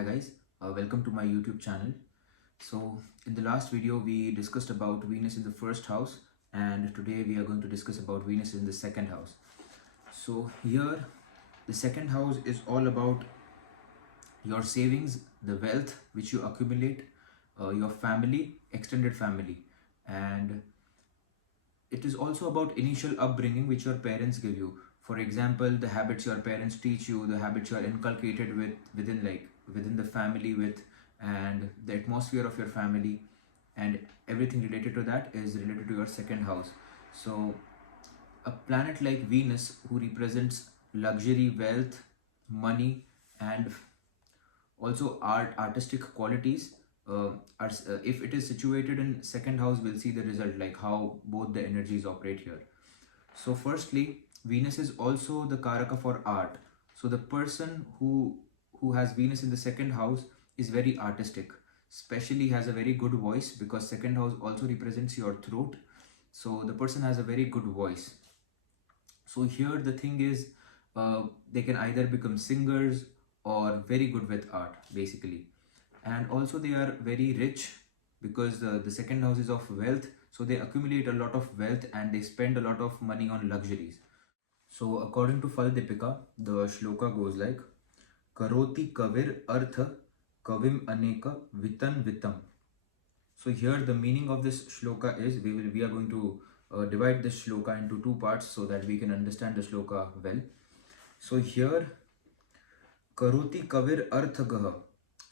Hi guys, welcome to my YouTube channel. So in the last video we discussed about Venus in the first house, and today we are going to discuss about Venus in the second house. So here the second house is all about your savings, the wealth which you accumulate, your family, extended family, and it is also about initial upbringing which your parents give you. For example, the habits your parents teach you, the habits you are inculcated within the family with, and the atmosphere of your family, and everything related to that is related to your second house. So a planet like Venus, who represents luxury, wealth, money, and also artistic qualities, if it is situated in second house, we'll see the result, like how both the energies operate here. So firstly, Venus is also the karaka for art. So the person who has Venus in the second house is very artistic, especially has a very good voice, because second house also represents your throat. So the person has a very good voice. So here the thing is, they can either become singers or very good with art basically. And also they are very rich, because the second house is of wealth, so they accumulate a lot of wealth and they spend a lot of money on luxuries. So according to Faldipika, the shloka goes like Karoti Kavir Artha Kavim Aneka Vitan Vitam. So here the meaning of this shloka is, we are going to divide this shloka into two parts so that we can understand the shloka well. So here Karoti Kavir Arthagaha.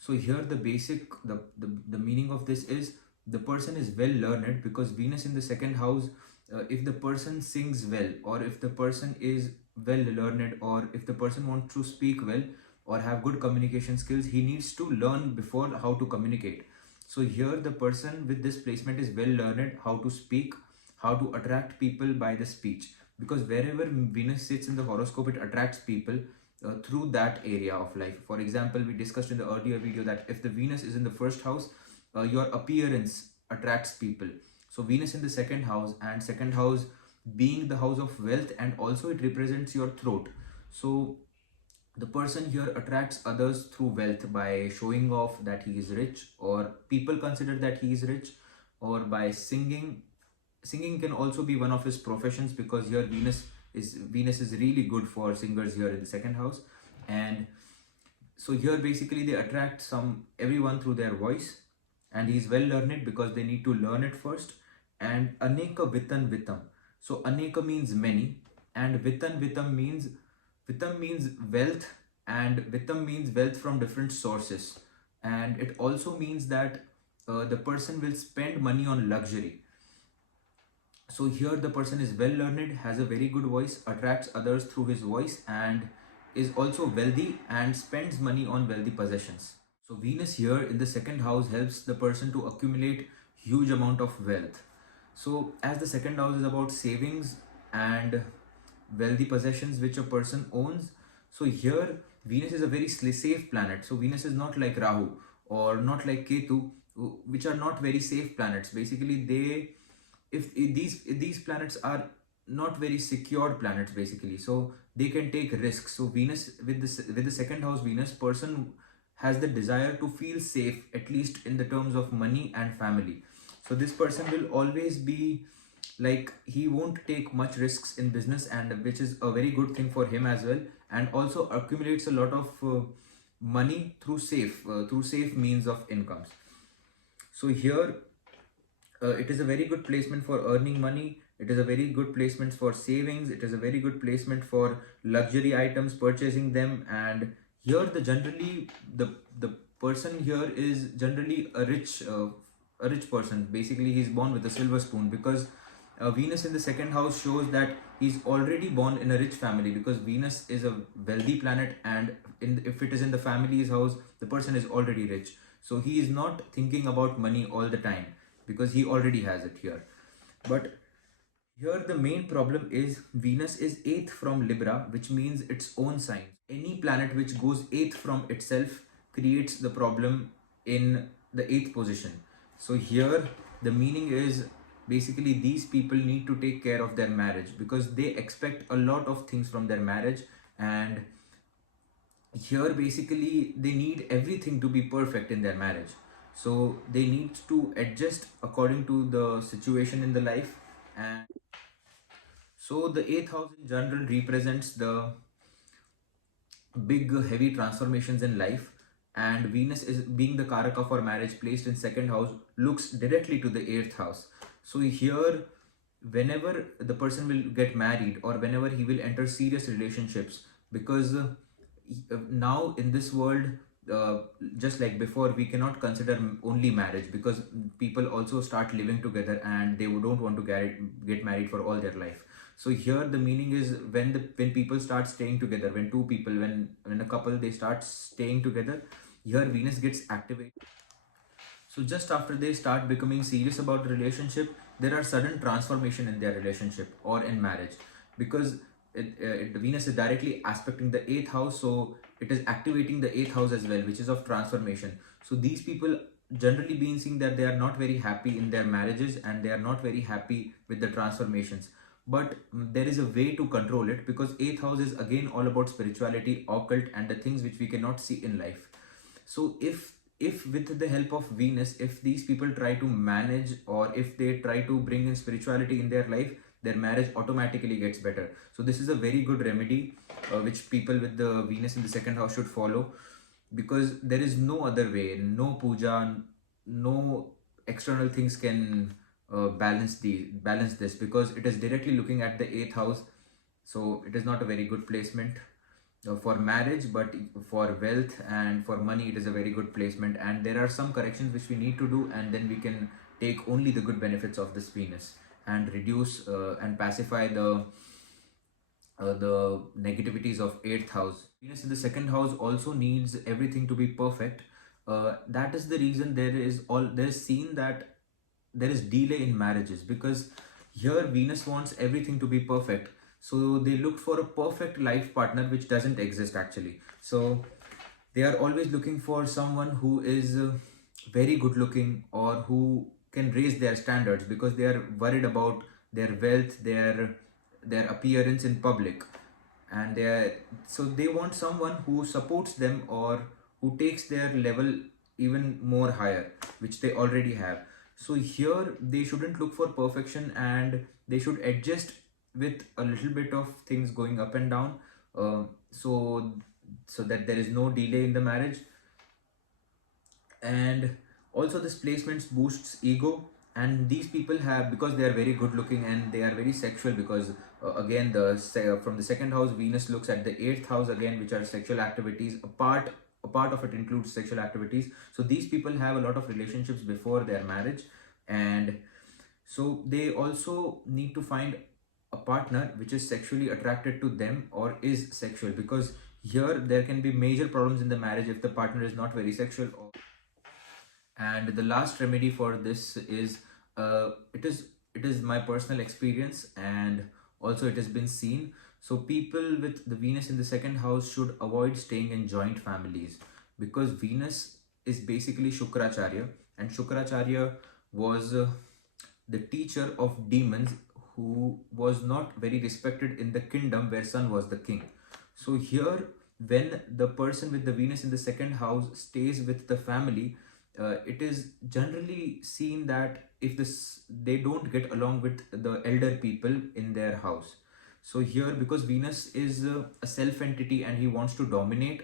So here the meaning of this is, the person is well learned, because Venus in the second house, if the person sings well, or if the person is well learned, or if the person wants to speak well or have good communication skills, he needs to learn before how to communicate. So here the person with this placement is well learned how to speak, how to attract people by the speech, because wherever Venus sits in the horoscope, it attracts people through that area of life. For example, we discussed in the earlier video that if the Venus is in the first house, your appearance attracts people. So Venus in the second house, and second house being the house of wealth, and also it represents your throat. So the person here attracts others through wealth by showing off that he is rich, or people consider that he is rich, or by singing. Singing can also be one of his professions, because here Venus is really good for singers here in the second house. And so here basically they attract everyone through their voice, and he's well learned because they need to learn it first. And Aneka Vitan Vitam. So Aneka means many, and Vitan Vitam means wealth, and Vitam means wealth from different sources. And it also means that the person will spend money on luxury. So here the person is well learned, has a very good voice, attracts others through his voice, and is also wealthy and spends money on wealthy possessions. So Venus here in the second house helps the person to accumulate huge amount of wealth. So as the second house is about savings and wealthy possessions which a person owns, so here Venus is a very safe planet. So Venus is not like Rahu or not like Ketu, which are not very safe planets. Basically these planets are not very secure planets basically, so they can take risks. So Venus with the second house Venus, person has the desire to feel safe, at least in the terms of money and family. So this person will always be like, he won't take much risks in business, and which is a very good thing for him as well, and also accumulates a lot of money through safe means of incomes. So here it is a very good placement for earning money. It is a very good placement for savings. It is a very good placement for luxury items, purchasing them. And here the person here is generally a rich person. Basically, he's born with a silver spoon, because Venus in the second house shows that he's already born in a rich family, because Venus is a wealthy planet, and if it is in the family's house, the person is already rich. So he is not thinking about money all the time, because he already has it here. But here the main problem is, Venus is 8th from Libra, which means its own sign. Any planet which goes 8th from itself creates the problem in the 8th position. So here the meaning is, basically these people need to take care of their marriage, because they expect a lot of things from their marriage. And here basically they need everything to be perfect in their marriage. So they need to adjust according to the situation in the life. And so the eighth house in general represents the big heavy transformations in life, and Venus is being the karaka for marriage placed in second house looks directly to the eighth house. So here, whenever the person will get married or whenever he will enter serious relationships, because now in this world, uh, just like before, we cannot consider only marriage, because people also start living together and they don't want to get married for all their life. So here the meaning is when people start staying together, when two people, when a couple, they start staying together, here Venus gets activated. So just after they start becoming serious about the relationship, there are sudden transformation in their relationship or in marriage, because Venus is directly aspecting the eighth house, so it is activating the eighth house as well, which is of transformation. So these people generally being seen that they are not very happy in their marriages and they are not very happy with the transformations. But there is a way to control it, because eighth house is again all about spirituality, occult, and the things which we cannot see in life. So if with the help of Venus, if these people try to manage, or if they try to bring in spirituality in their life, their marriage automatically gets better. So this is a very good remedy, which people with the Venus in the second house should follow, because there is no other way. No puja, no external things can balance this, because it is directly looking at the eighth house. So it is not a very good placement for marriage, but for wealth and for money, it is a very good placement. And there are some corrections which we need to do, and then we can take only the good benefits of this Venus and reduce and pacify the negativities of eighth house. Venus in the second house also needs everything to be perfect. That is the reason there is seen that there is delay in marriages, because here Venus wants everything to be perfect. So they look for a perfect life partner, which doesn't exist actually. So they are always looking for someone who is very good looking, or who can raise their standards, because they are worried about their wealth, their appearance in public. And so they want someone who supports them, or who takes their level even more higher, which they already have. So here they shouldn't look for perfection, and they should adjust with a little bit of things going up and down, uh, so so that there is no delay in the marriage. And also this placements boosts ego, and these people have, because they are very good looking and they are very sexual, because again from the second house Venus looks at the eighth house again, which are sexual activities. A part of it includes sexual activities. So these people have a lot of relationships before their marriage, and so they also need to find a partner which is sexually attracted to them or is sexual, because here there can be major problems in the marriage if the partner is not very sexual. And the last remedy for this is, it is my personal experience, and also it has been seen. So people with the Venus in the second house should avoid staying in joint families, because Venus is basically Shukracharya, and Shukracharya was the teacher of demons, who was not very respected in the kingdom where Sun was the king. So here, when the person with the Venus in the second house stays with the family, it is generally seen that if they don't get along with the elder people in their house. So here, because Venus is a self entity and he wants to dominate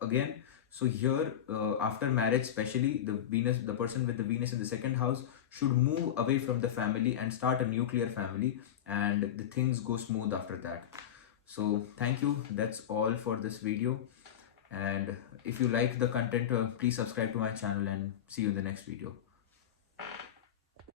again. So here, after marriage, especially the person with the Venus in the second house should move away from the family and start a nuclear family, and the things go smooth after that. So thank you. That's all for this video. And if you like the content, please subscribe to my channel, and see you in the next video.